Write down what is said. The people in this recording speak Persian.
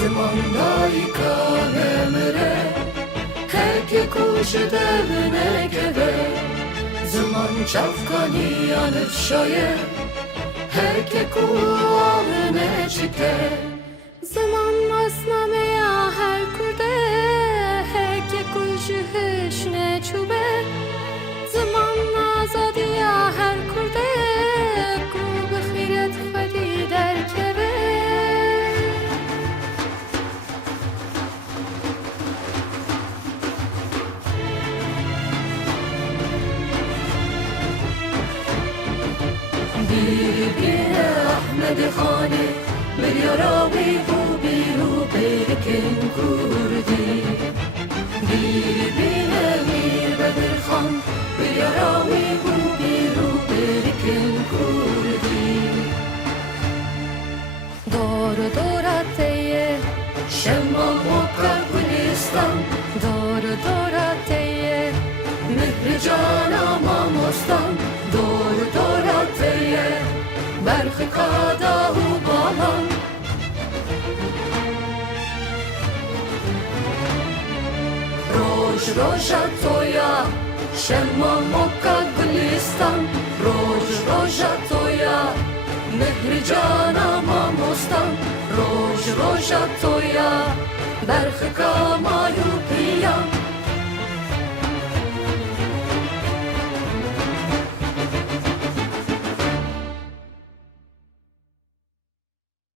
زمانایی که نمره هرکی کوش درونه گوه زمان چفکانی آنت شایه هرکی کوانه چکه زمان ناسنامه یا هر کرده هرکی کوشهش نچوبه زمان آزادی یا هر کرده کو بخیرت خودی در کبه بیری احمد خانه ملیاراوی بو بیرو بیرکن کردی بیری امیر بدر خان ملیاراوی بو بیرو بیرکن کردی دور دورتیه شما مکه گلستان دور دورتیه مهر جانم آمستان دور دورتیه برخ کادا و بالان روش روشت تویا شما مکه گلستان روش تویا مهر جانم آمستان روش تویا برخ کامایو پیان